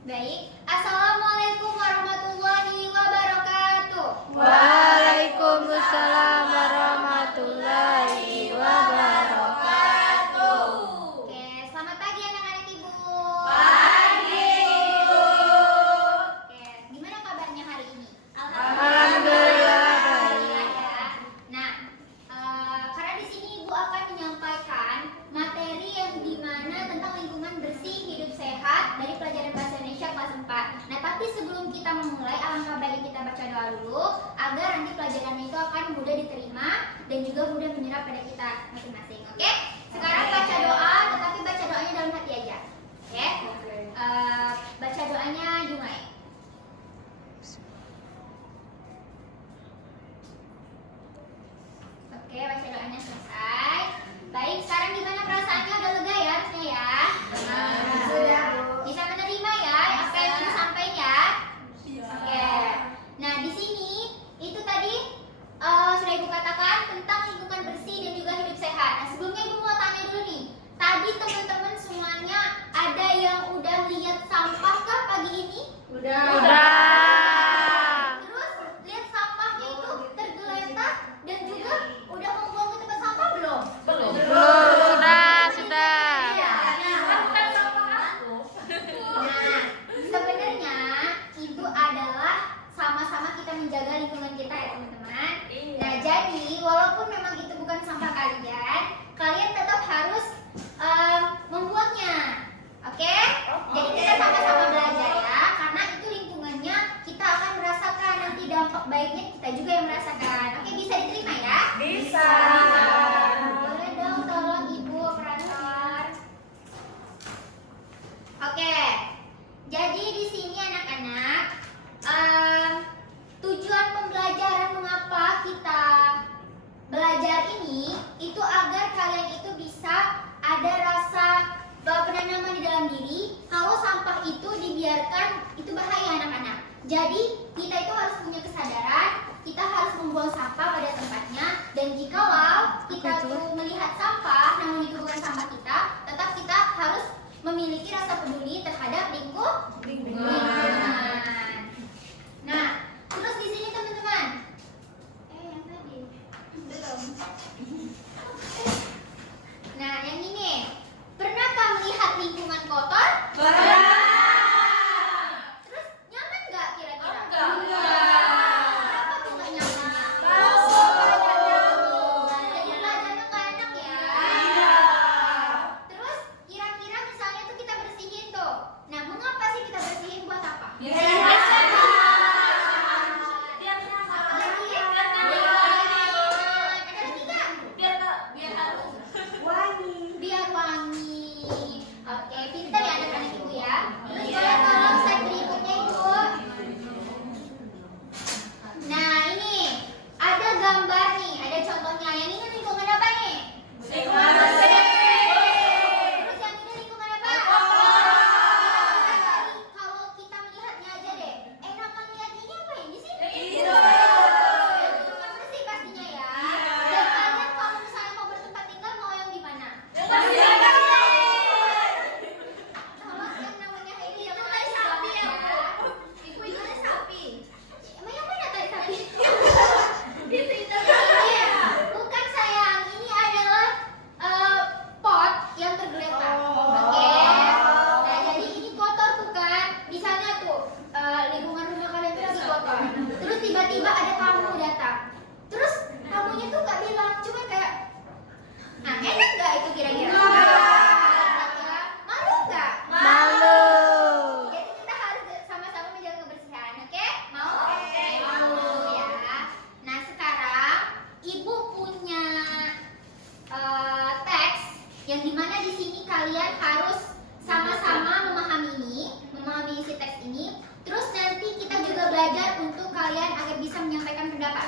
Baik, Assalamualaikum warahmatullahi wabarakatuh. Waalaikumsalam warahmatullahi wabarakatuh. Oke, selamat pagi anak-anak Ibu. Pagi, Ibu. Oke, gimana kabarnya hari ini? Alhamdulillah baik. Ya. Nah, karena di sini Ibu akan menyampaikan materi yang dimana tentang lingkungan bersih hidup sehat dari pelajaran bahasa Indonesia kelas 4. Nah, tapi sebelum kita memulai, alangkah baiknya kita baca doa dulu agar nanti pelajaran itu akan mudah diterima dan juga mudah menyerap pada kita masing-masing. Oke? Sekarang baca doa, tetapi baca doanya dalam hati aja. Oke? Baca doanya dimulai. Oke, baca doanya selesai. Baik, sekarang gimana perasaannya? Udah lega ya harusnya ya? Sudah. Bisa menerima ya apa yang Ibu sampaikan ya? Oke. Nah, di sini itu tadi sudah Ibu katakan tentang lingkungan bersih dan juga hidup sehat. Nah, sebelumnya Ibu mau tanya dulu nih. Tadi teman-teman semuanya ada yang udah lihat sampah kah pagi ini? Udah. Terus lihat sampahnya itu tergeletak dan juga udah membuang ke tempat sampah belum? Belum. Sudah. Nah, sebenarnya itu adalah sama-sama kita menjaga lingkungan kita ya teman-teman. Nah, jadi walaupun memang itu bukan sampah kalian, kalian tetap harus membuangnya. Oke? Jadi kita sama-sama belajar ya, karena itu lingkungannya kita akan merasakan nanti dampak baiknya kita juga yang merasakan. Oke, bisa diterima ya? Bisa. Boleh dong tolong Ibu operator. Oke, jadi di sini anak-anak tujuan pembelajaran mengapa kita belajar ini itu agar kalian itu bisa ada rasa penanaman di dalam diri kalau sampah itu dibiarkan itu bahaya anak-anak. Jadi kita itu harus punya kesadaran, kita harus membuang sampah pada tempatnya, dan jikalau kita tuh melihat sampah namun itu bukan sampah kita, tetap kita harus memiliki rasa peduli terhadap lingkungan. Nah, terus di sini teman-teman, yang tadi belum. Nah, yang ini, pernahkah melihat lingkungan kotor? Terus nyaman nggak kira-kira? Kenapa tuh nggak nyamannya? Jadi belajarnya nggak enak ya? Terus kira-kira misalnya tuh kita bersihin tuh. Nah, mengapa sih kita bersihin, buat apa? Biar wangi. Oke, pintar ya anak-anak Ibu ya. Terus boleh tolong slide berikutnya Ibu. Nah, ini ada gambar nih, ada contohnya. Yang ini lingkungan apa nih? Terus yang ini lingkungan apa? Kalau kita melihatnya aja deh, enakan lihat ini apa ini sih? Lingkungan bersih pastinya ya. Dan kalian kalau misalnya mau bertempat tinggal mau yang di mana? Kalau yang namanya ini itu kan sapi ya, Ibu itu kan sapi. Emang yang mana tadi sapi? Iya, bukan sayang. Ini adalah pot yang tergeletak. Oke. Nah, jadi ini kotor tuh kan. Misalnya tuh lingkungan rumah kalian tuh lagi kotor. Terus tiba-tiba ada tamu datang. Terus tamunya tuh nggak bilang, cuma kayak, nah enak nggak itu kira-kira? Malu nggak? Malu. Jadi kita harus sama-sama menjaga kebersihan, oke? Mau? Mau ya. Nah, sekarang Ibu punya teks yang dimana di sini kalian harus sama-sama memahami isi teks ini. Terus nanti kita juga belajar untuk kalian agar bisa menyampaikan pendapat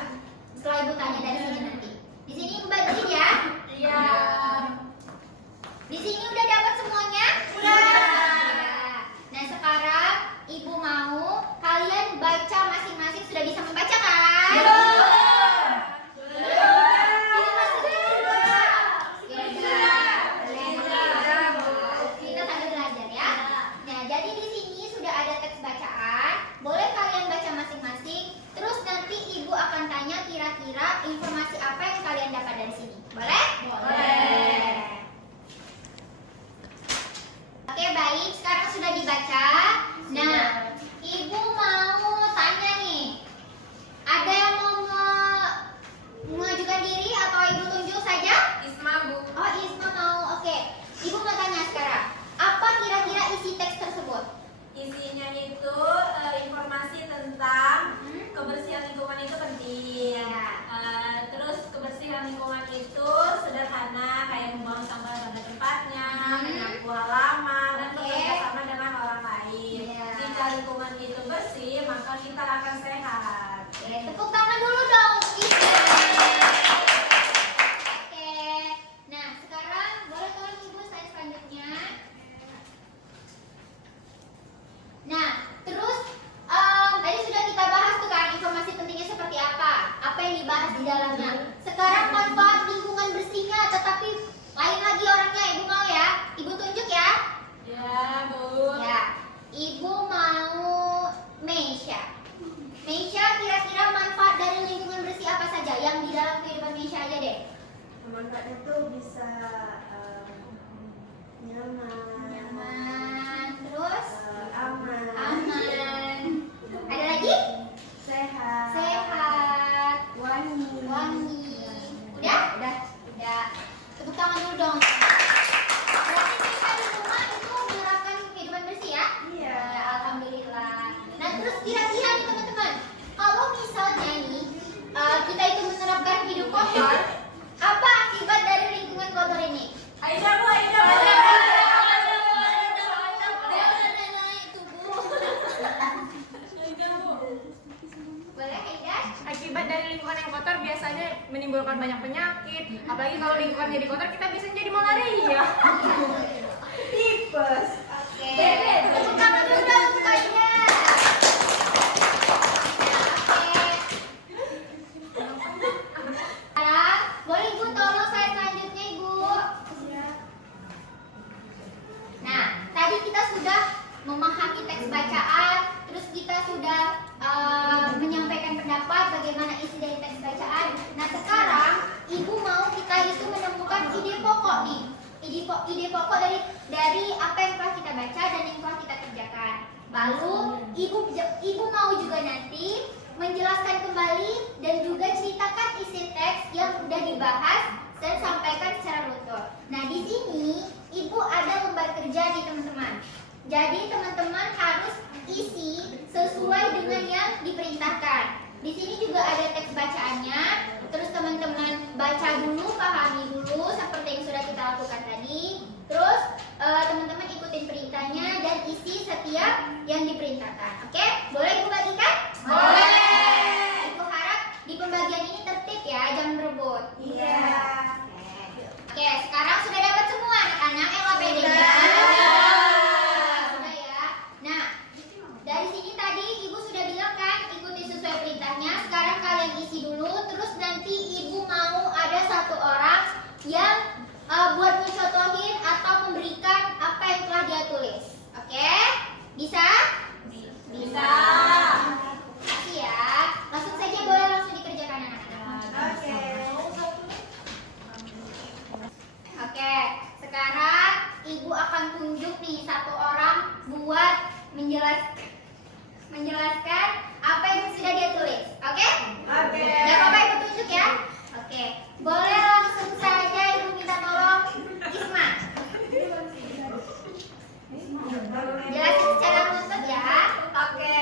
setelah Ibu tanya dari sini nanti. Di sini Ibu bacain ya. Iya. Di sini udah dapat semuanya? Udah. Nah, sekarang Ibu mau kalian baca masing-masing. Sudah bisa membaca kan? Kita sambil belajar ya. Nah, jadi di sini sudah ada Nyaman. Terus Aman. aman. Ada lagi? Sehat. Sehat. Wangi. Wangi. Udah? Udah. Udah. Tepuk tangan dulu dong. Berarti kita di rumah itu menerapkan kehidupan bersih ya? Iya. Ya, alhamdulillah. Nah, terus kira-kira nih teman-teman, kalau misalnya nih kita itu menerapkan hidup kotor, apa akibat dari lingkungan kotor ini? Aida Bu. Boleh, Aida? Akibat dari lingkungan yang kotor biasanya menimbulkan banyak penyakit. Apalagi kalau lingkungan jadi kotor, kita bisa jadi malaria. Tipes. Oke. Tepuk tangan dulu dong untuk Aida. Sekarang, boleh Ibu tolong saya selanjutnya Ibu. Nah, tadi kita sudah memahami teks bacaan, terus kita sudah menyampaikan pendapat bagaimana isi dari teks bacaan. Nah, sekarang Ibu mau kita itu menemukan ide pokok nih. Ide pokok dari apa yang telah kita baca dan yang telah kita kerjakan. Lalu Ibu mau juga nanti menjelaskan kembali dan juga ceritakan isi teks yang sudah dibahas dan sampaikan secara runtuh. Nah, di sini Ibu ada lembar kerja nih teman-teman. Jadi teman-teman harus isi sesuai dengan yang diperintahkan. Di sini juga ada teks bacaannya. Terus teman-teman baca dulu, pahami dulu seperti yang sudah kita lakukan tadi. Terus teman-teman ikutin perintahnya dan isi setiap yang diperintahkan. Oke? Boleh Ibu bagikan? Boleh. Ibu harap di pembagian ini tertib ya, jangan berebut. Iya. Oke, sekarang sudah dapat semua anak-anak LAPD-nya. Sudah ya. Nah, dari sini tadi Ibu sudah bilang kan ikuti sesuai perintahnya. Sekarang kalian isi dulu, terus nanti Ibu mau ada satu orang yang buat mencontohin atau memberikan apa yang telah dia tulis. Oke? Bisa? Bisa. Kasih ya. Langsung saja boleh langsung dikerjakan anak-anak. Oke. Oke, sekarang Ibu akan tunjuk nih satu orang buat menjelaskan apa yang sudah dia tulis. Oke? Oke. Gak apa-apa Ibu tunjuk ya. Oke, boleh langsung saja Ibu minta tolong Isma. Jelasin secara runtut ya. Oke.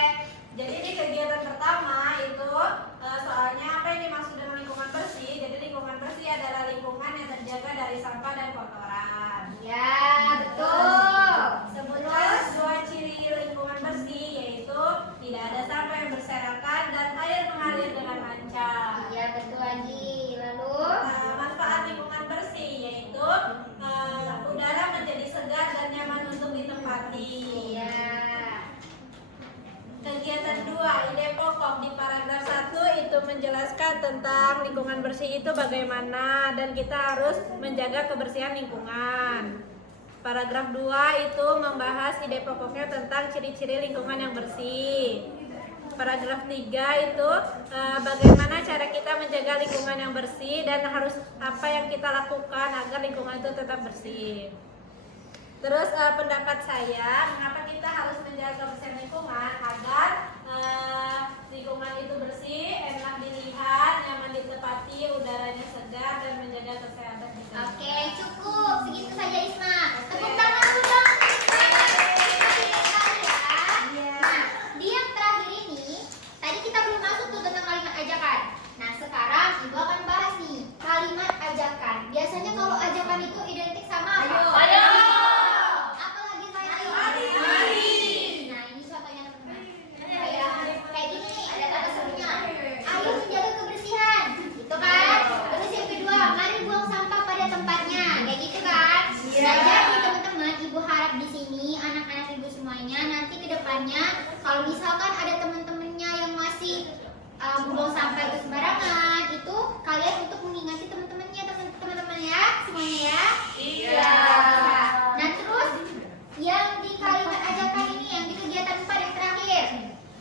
Jadi di kegiatan pertama itu soalnya apa yang dimaksud dengan lingkungan bersih? Jadi lingkungan bersih adalah lingkungan yang terjaga dari sampah dan kotoran. Ya, betul. Sebutkan dua ciri lingkungan bersih, yaitu tidak ada sampah yang berserakan dan air mengalir dengan lancar. Iya, betul lagi. Lalu Manfaat lingkungan bersih yaitu udara menjadi segar dan nyaman untuk ditempati. iya. Kegiatan 2, ide pokok di paragraf 1 itu menjelaskan tentang lingkungan bersih itu bagaimana dan kita harus menjaga kebersihan lingkungan. Paragraf 2 itu membahas ide pokoknya tentang ciri-ciri lingkungan yang bersih. Paragraf 3 itu bagaimana cara kita menjaga lingkungan yang bersih dan harus apa yang kita lakukan agar lingkungan itu tetap bersih. Terus pendapat saya, mengapa kita harus menjaga kebersihan lingkungan agar lingkungan itu bersih, enak dilihat, nyaman ditempati, udaranya segar dan menjaga kesehatan kita. Oke, cukup. Segitu saja Isma. Tepuk tangan dulu dong. Nah, di yang terakhir ini, tadi kita belum masuk tuh tentang kalimat ajakan. Nah, sekarang Ibu akan bahas nih kalimat ajakan. Biasanya kalau ajakan itu identik sama apa? Ayo. Apa lagi selain ayo? Mari. Nah, ini contohnya teman-teman. Kayak gini nih, ada kata serunya. Ayo menjaga kebersihan, gitu kan? Terus yang kedua, mari buang sampah pada tempatnya, kayak gitu kan? Iya. Nah, jadi teman-teman, Ibu harap di sini anak-anak Ibu semuanya nanti ke depannya, kalau misalkan ada teman-temannya yang masih membuang sampah itu sembarangan, itu kalian untuk mengingati teman-temannya, teman-teman ya, semuanya ya. Iya. Nah, terus yang di kalimat ajakan ini, yang di kegiatan 4 yang terakhir,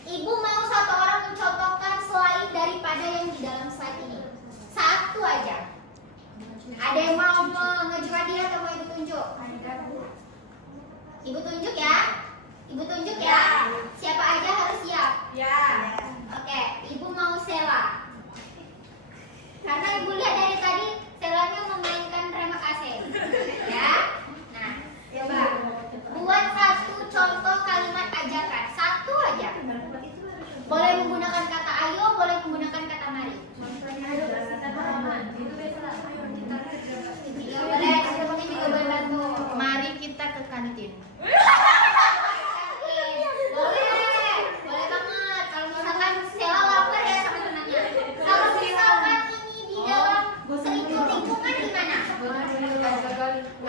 Ibu mau satu orang mencontohkan selain daripada yang di dalam slide ini. Satu aja. Ada yang mau mengajukan diri atau mau Ibu tunjuk? tunjuk ya. Ibu tunjuk ya. Siapa aja harus siap. Ya. Oke, Ibu mau Sela. Karena Ibu lihat dari tadi Selanya memainkan remote AC. Ya. Nah, coba buat satu contoh kalimat ajakan. Satu aja. Boleh menggunakan kata ayo, boleh menggunakan kata mari. Iya, boleh. Semuanya juga boleh bantu. Mari kita ke kantin. Boleh, boleh banget. Kalau misalkan Sela lapar ya sama temannya. Kalau misalkan ini di dalam selingkuh lingkungan gimana?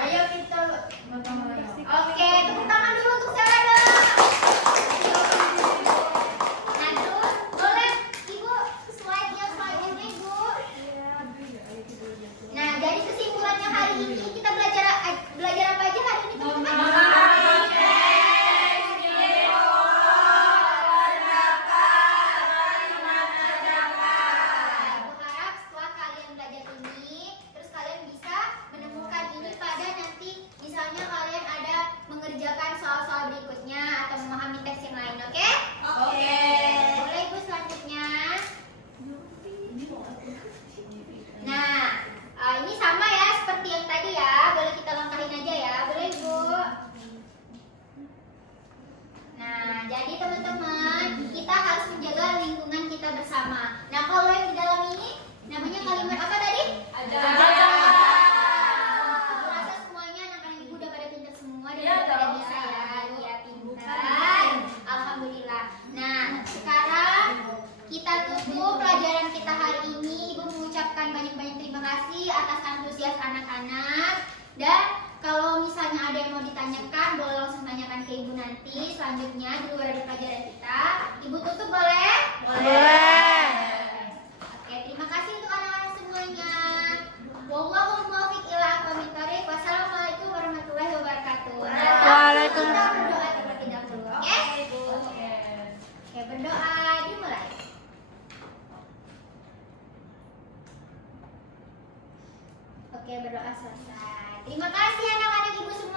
Ayo kita Oke, tepuk tangan dulu untuk Sela dong. Nah terus boleh Ibu slide-nya Ibu. Nah jadi kesimpulannya hari ini kita belajar apa aja hari ini teman-teman? Aku harap setelah kalian belajar ini, terus kalian bisa menemukan ini pada nanti misalnya kalian ada mengerjakan soal-soal berikutnya atau memahami teks yang lain, oke? Oke. Boleh Ibu selanjutnya? Nah, ini sama ya seperti yang tadi ya, boleh kita langkahin aja ya, boleh Ibu? Nah, jadi teman-teman, kita harus menjaga lingkungan kita bersama. Nah, kalau yang di dalam ini namanya kalimat apa tadi? Ajakan. Aku rasa semuanya anak-anak Ibu udah pada pintar semua dan Iya, udah pada dong. bisa ya. Iya, pintar. Alhamdulillah. Nah, sekarang kita tutup pelajaran kita hari ini. Ibu mengucapkan banyak-banyak terima kasih atas antusias anak-anak. Dan kalau misalnya ada yang mau ditanyakan, boleh langsung tanyakan ke Ibu nanti. Selanjutnya di luar dari pelajaran kita, Ibu tutup boleh? Boleh. Oke, terima kasih untuk anak-anak semuanya. Wallahul muwaffiq ila aqwamit thoriq. Wassalamualaikum warahmatullahi wabarakatuh. Waalaikumsalam. Kita berdoa terlebih dahulu. Oke? Oke, berdoa dimulai. Oke, berdoa selesai. Terima kasih anak-anak Ibu semua.